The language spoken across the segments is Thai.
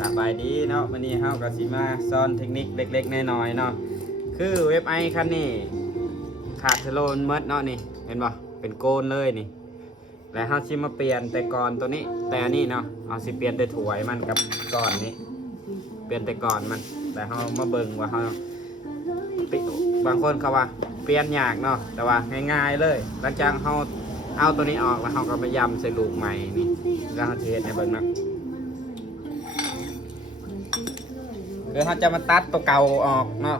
สบายดีเนาะวันนี้เฮากับสิมาสอนเทคนิคเล็กๆน้อยๆเนาะคือเว็บไอคันนี้ขาดสโลนเมดเนาะนี่เห็นบ่เป็นโกนเลยนี่แล้วเฮาสิมาเปลี่ยนแต่ก่อนตัวนี้แต่อันนี้เนาะเอาสิเปลี่ยนแต่ถ้วยมันกับก่อนนี้เปลี่ยนแต่ก่อนมันแต่เฮามาเบิ่งว่าเฮาบางคนเขาว่าเปลี่ยนยากเนาะแต่ว่าง่ายๆเลยหลังจากเฮาเอาตัวนี้ออกแล้วเฮาก็มายำใส่ลูกใหม่นี่แล้วเฮาสิเฮ็ดให้เบิ่งเนาะคือเขาจะมาตัดตัวเก่าออกเนาะ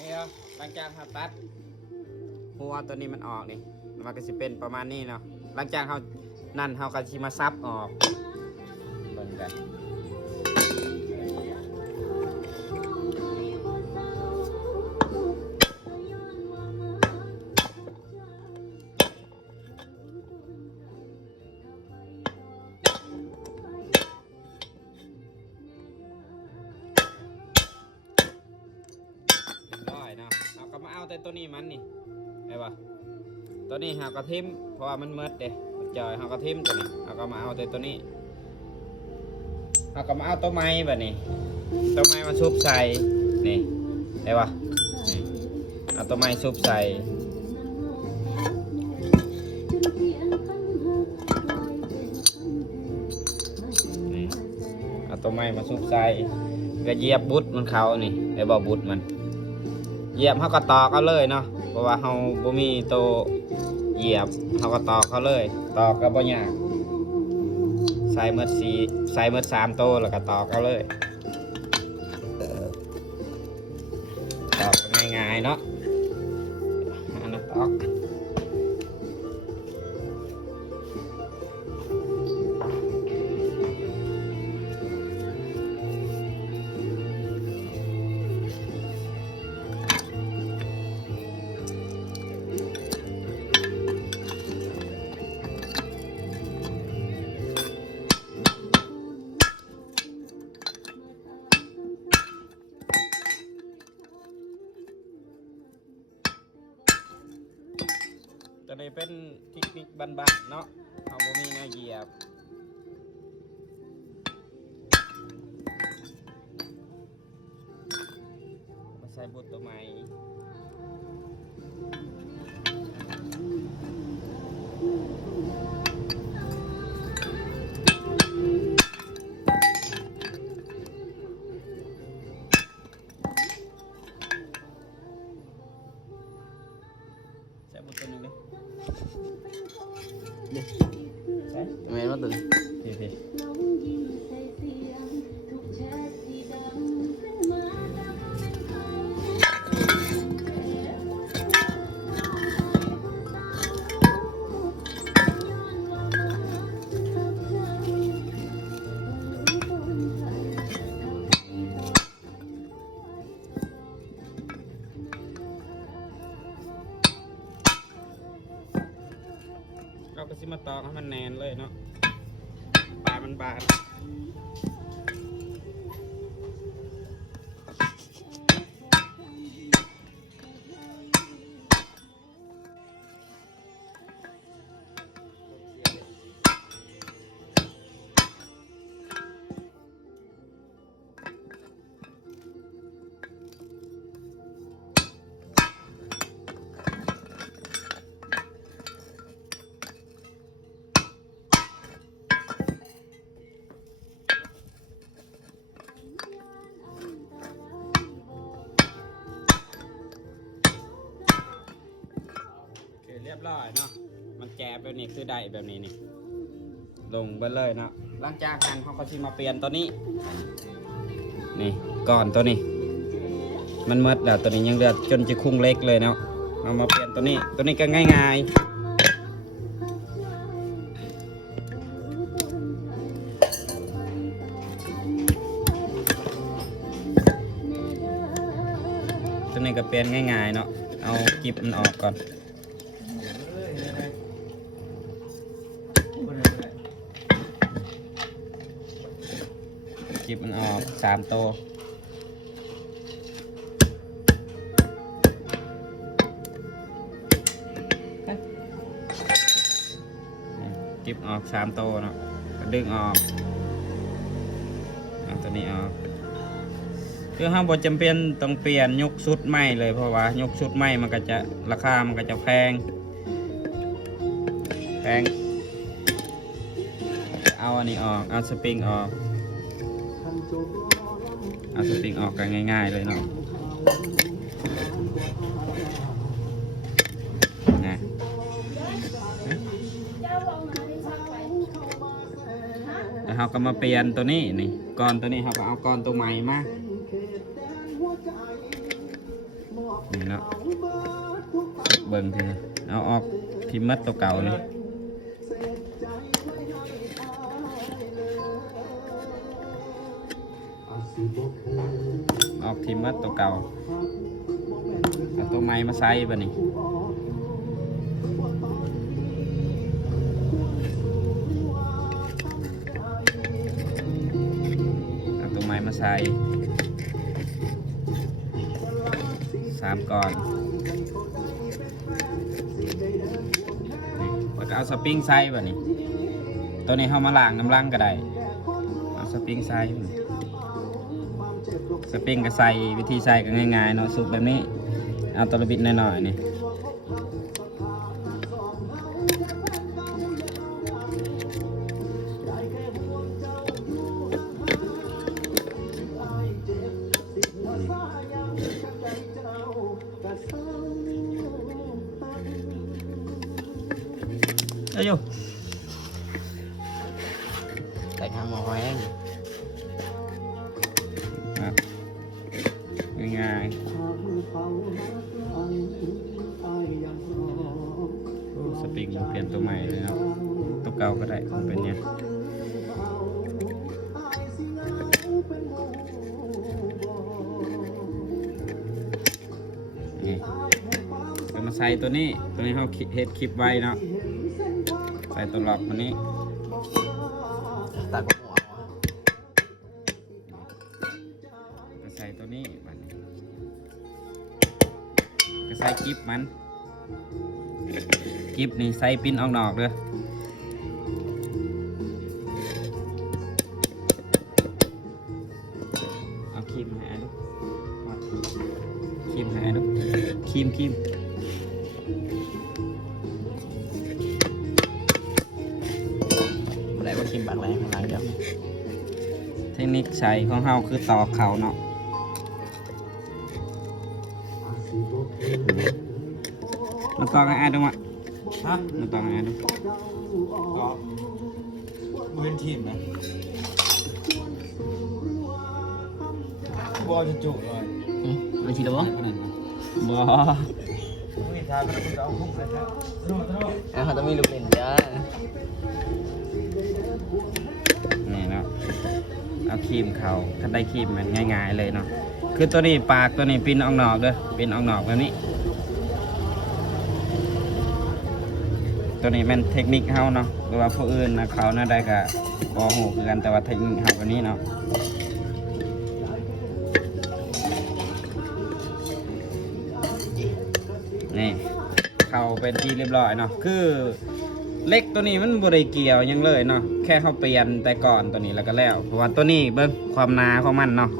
นี่ครับหลังจากเขาตัดหัวตัวนี้มันออกนี่มันก็จะเป็นประมาณนี้เนาะหลังจากเขานั่นเขาก็จะมาซับออกเบิ่งกันเอาก็มาเอาแต่ตัวนี้มันนี่ไอ้ปะตัวนี้หากระทิมเพราะว่ามันเมิดเด้จอยหากระทิมตัวนี้เอาก็มาเอาแต่ตัวนี้เอาก็มาเอาตัวไม้แบบนี้ตัวไม้มาซุบใส่นี่ไอ้ปะนี่เอาตัวไม้ซุบใส่นี่เอาตัวไม้มาซุบใส่ก็เหยียบบุดมันเขานี่ไอ้บ่บุดมันเหยียบเขาก็ตอกเอาเลยเนาะเพราะว่าเขาบ่มีโตเหยียบเขาก็ตอกเขาเลยตอกก็บ่ยากใส่เมื่อ3 โตแล้วก็ตอกเอาเลยตอกง่ายๆเนาะอันนั้นตอกตัวนี้เป็นเทคนิคบ้านๆเนาะเอาบ่มีแนวเหยียบมาใส่บุตรตัวใหม่ใส่บุตรตัวหนึ่งดิใส่แม่มาตัวนี้พี่เราก็สิมาตอกให้มันแน่นเลยเนาะปลายมันบาน แบบนี้คือได้แบบนี้นี่ลงไปเลยเนาะหลังจากนั้นเขาก็สิมาเปลี่ยนตัวนี้นี่ก่อนตัวนี้มันมืดแล้วตัวนี้ยังเดือดจนจะคุ้งเล็กเลยเนาะเอามาเปลี่ยนตัวนี้ก็ง่ายๆตัวนี้ก็เปลี่ยนง่ายๆเนาะเอากิบมันออกก่อนกิบมันออก3 ตัวกิบออก3 ตัวเนาะดึงออกเอาตัวนี้ออกคือห้ามบ่จำเป็นต้องเปลี่ยนยกชุดใหม่เลยเพราะว่ายกชุดใหม่มันก็จะราคามันก็จะแพงเอาอันนี้ออกเอาสปริงออกกันง่ายๆเลยเนาะนะแล้วเราก็มาเปลี่ยนตัวนี้นี่ก่อนตัวนี้เราก็เอาก่อนตัวใหม่มานี่เนาะเบิ่งทีเอาออกทิมมัดตัวเก่าเลยออกทิมมัดตัวเก่าเอาตัวใหม่มาใส่บ่นี่เอาตัวใหม่มาใส่3 ก่อนแล้วก็เอาสปริงใส่บ่นี่ตัวนี้เขามาล้างน้ำล้างก็ได้เอาสปริงใส่สปริงก็ใส่วิธีใส่ก็ง่ายๆเนาะสูบแบบนี้เอาตัวระบิดหน่อยๆนี่เอ้ยใส่ข้าวหม้อแห้งง่ายๆสปริงเปลี่ยนตัวใหม่เลยเนาะตัวเก่าก็ได้เป็นเนี่ยนี่ก็มาใส่ตัวนี้เขาเฮ็ดคลิปไว้เนาะใส่ตัวหลอกตัวนี้ตัดหัวก็ใส่ตัวนี้ก็ใส่กิบมันกิบนี่ใส่ปิ้นออกนอกเลยเอาครีมให้ดูครีมให้ดูครีมอะไรว่าครีมบางแรงของเราเดี๋ยวเทคนิคใส่ของเฮาคือตอกเขาเนาะมันตอกให้ดูมั้ยฮะมันตอกให้ดูก็มือทีมนะบอลจะจุเลยไม่ใช่หรอบอไม่ทานมันจะเอาพุ่งเลยครับเขาต้องมีลูกเล่นจ้านี่เนาะเอาครีมเขาถ้าได้ครีมมันง่ายๆเลยเนาะคือตัวนี้ปากตัวนี้ปิ้นออกนอกเลยปิ้นออกนอกแบบนี้ตัวนี้เป็นเทคนิคเขาเนาะหรือว่าผู้อื่นนะเขาน่าได้กับบอหูคือกันแต่ว่าเทคนิคเขาแบบนี้เนาะนี่เขาเป็นที่เรียบร้อยเนาะคือเล็กตัวนี้มันบริเกี่ยวยังเลยเนาะแค่เขาเปลี่ยนแต่ก่อนตัวนี้แล้วก็แล้วเพราะว่าตัวนี้เบิ้งความหนาของมันเนาะ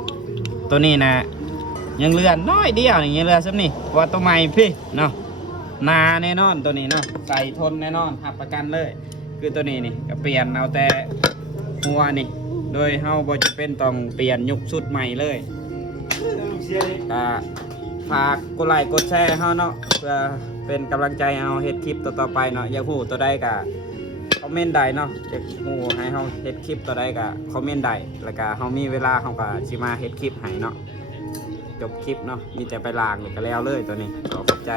ตัวนี้นะยังเลื่อนน้อยเดียวอย่างเงี้ยเลยสักนี่เพราะว่าตัวใหม่พี่เนาะหนาแน่นอนตัวนี้เนาะใส่ทนแน่นอนหับประกันเลยคือตัวนี้นี่ก็เปลี่ยนเอาแต่หัวนี่โดยเฮาบ่จะเป็นต้องเปลี่ยนยุคชุดใหม่เลยฝากกดไลค์กดแชร์เฮาเนาะเพื่อ เป็นกำลังใจให้เฮาเฮ็ดคลิปต่อๆไปเนาะอยากฮู้ตัวใดก็คอมเมนต์ใดเนาะอยากฮู้ให้เฮาเฮ็ดคลิปตัวใดก็คอมเมนต์ใดแล้วก็เฮามีเวลาเฮาก็สิมาเฮ็ดคลิปให้เนาะจบคลิปเนาะมีแต่ไปล้างนี่ก็แล้วเลยตัวนี้ขอบใจ